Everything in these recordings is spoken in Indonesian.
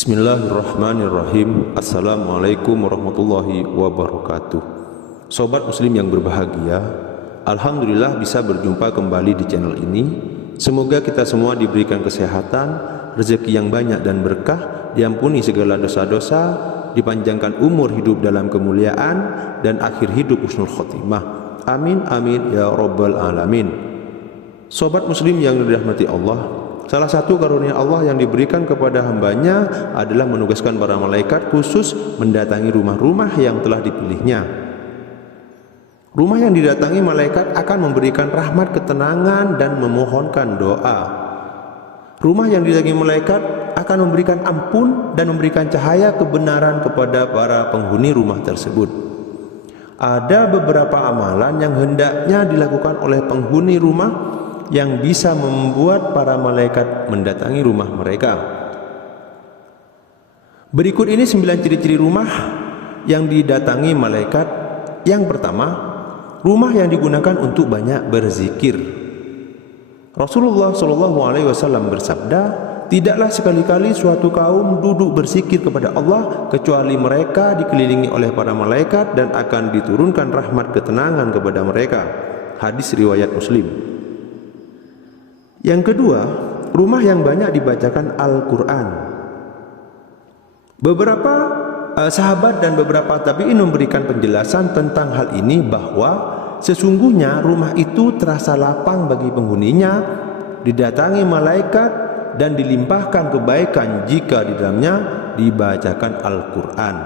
Bismillahirrahmanirrahim. Assalamualaikum warahmatullahi wabarakatuh. Sobat muslim yang berbahagia, alhamdulillah bisa berjumpa kembali di channel ini. Semoga kita semua diberikan kesehatan, rezeki yang banyak dan berkah, diampuni segala dosa-dosa, dipanjangkan umur hidup dalam kemuliaan, dan akhir hidup husnul khotimah. Amin amin ya rabbal alamin. Sobat muslim yang dirahmati Allah, salah satu karunia Allah yang diberikan kepada hambanya adalah menugaskan para malaikat khusus mendatangi rumah-rumah yang telah dipilihnya. Rumah yang didatangi malaikat akan memberikan rahmat, ketenangan, dan memohonkan doa. Rumah yang didatangi malaikat akan memberikan ampun dan memberikan cahaya kebenaran kepada para penghuni rumah tersebut. Ada beberapa amalan yang hendaknya dilakukan oleh penghuni rumah yang bisa membuat para malaikat mendatangi rumah mereka. Berikut ini 9 ciri-ciri rumah yang didatangi malaikat. Yang pertama, rumah yang digunakan untuk banyak berzikir. Rasulullah SAW bersabda, tidaklah sekali-kali suatu kaum duduk berzikir kepada Allah kecuali mereka dikelilingi oleh para malaikat dan akan diturunkan rahmat ketenangan kepada mereka. Hadis riwayat Muslim. Yang kedua, rumah yang banyak dibacakan Al-Quran. Beberapa sahabat dan beberapa tabi'in memberikan penjelasan tentang hal ini, bahwa sesungguhnya rumah itu terasa lapang bagi penghuninya, didatangi malaikat, dan dilimpahkan kebaikan jika di dalamnya dibacakan Al-Quran.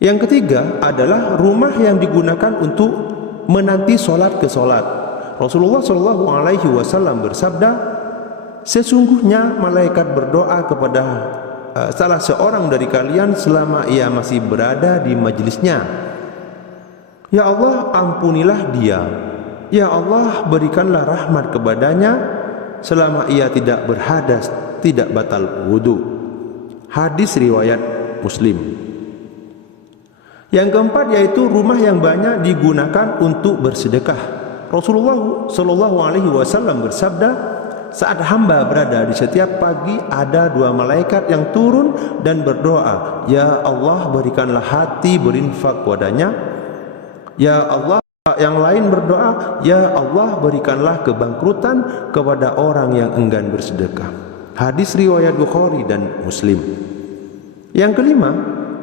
Yang ketiga adalah rumah yang digunakan untuk menanti sholat ke sholat. Rasulullah SAW bersabda, sesungguhnya malaikat berdoa kepada salah seorang dari kalian selama ia masih berada di majelisnya. Ya Allah, ampunilah dia. Ya Allah, berikanlah rahmat kepadanya selama ia tidak berhadas, tidak batal wudu. Hadis riwayat Muslim. Yang keempat yaitu rumah yang banyak digunakan untuk bersedekah. Rasulullah SAW bersabda, saat hamba berada di setiap pagi ada 2 malaikat yang turun dan berdoa, ya Allah, berikanlah hati berinfak padanya. Ya Allah, yang lain berdoa, ya Allah, berikanlah kebangkrutan kepada orang yang enggan bersedekah. Hadis riwayat Bukhari dan Muslim. Yang kelima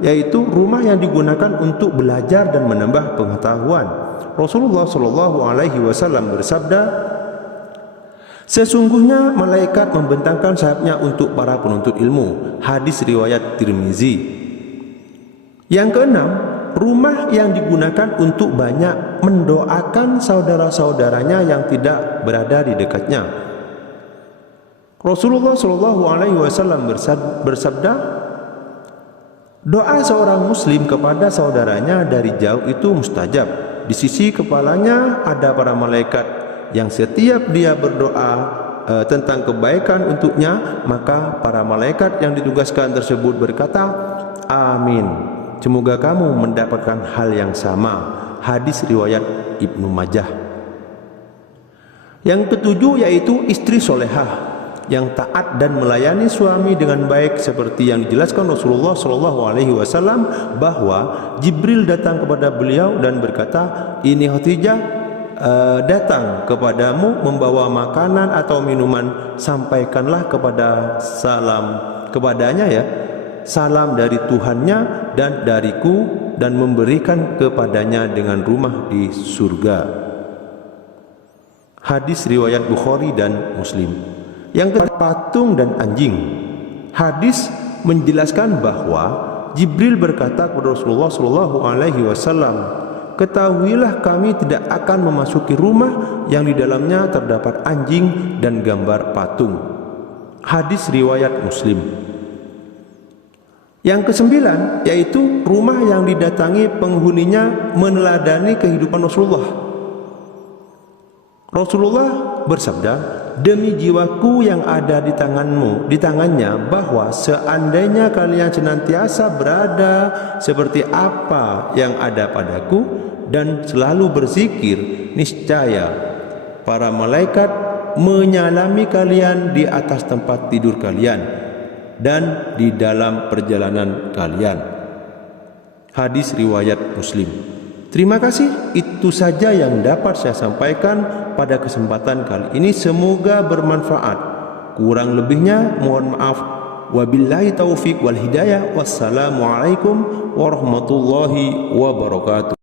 yaitu rumah yang digunakan untuk belajar dan menambah pengetahuan. Rasulullah SAW bersabda, sesungguhnya malaikat membentangkan sayapnya untuk para penuntut ilmu. Hadis riwayat Tirmizi. Yang keenam, rumah yang digunakan untuk banyak mendoakan saudara-saudaranya yang tidak berada di dekatnya. Rasulullah SAW bersabda, doa seorang muslim kepada saudaranya dari jauh itu mustajab. Di sisi kepalanya ada para malaikat yang setiap dia berdoa tentang kebaikan untuknya, maka para malaikat yang ditugaskan tersebut berkata, amin, semoga kamu mendapatkan hal yang sama. Hadis riwayat Ibnu Majah. Yang ketujuh yaitu istri solehah yang taat dan melayani suami dengan baik, seperti yang dijelaskan Rasulullah SAW, bahwa Jibril datang kepada beliau dan berkata, ini Khadijah datang kepadamu membawa makanan atau minuman, sampaikanlah kepadanya ya, salam dari Tuhannya dan dariku, dan memberikan kepadanya dengan rumah di surga. Hadis riwayat Bukhari dan Muslim. Yang kedua, patung dan anjing. Hadis menjelaskan bahwa Jibril berkata kepada Rasulullah SAW, ketahuilah kami tidak akan memasuki rumah yang di dalamnya terdapat anjing dan gambar patung. Hadis riwayat Muslim. Yang kesembilan yaitu rumah yang didatangi penghuninya meneladani kehidupan Rasulullah. Rasulullah bersabda, demi jiwaku yang ada di tangannya, bahwa seandainya kalian senantiasa berada seperti apa yang ada padaku dan selalu berzikir, niscaya para malaikat menyalami kalian di atas tempat tidur kalian dan di dalam perjalanan kalian. Hadis riwayat Muslim. Terima kasih, itu saja yang dapat saya sampaikan pada kesempatan kali ini. Semoga bermanfaat. Kurang lebihnya mohon maaf. Wabillahi taufik wal hidayah. Wassalamualaikum warahmatullahi wabarakatuh.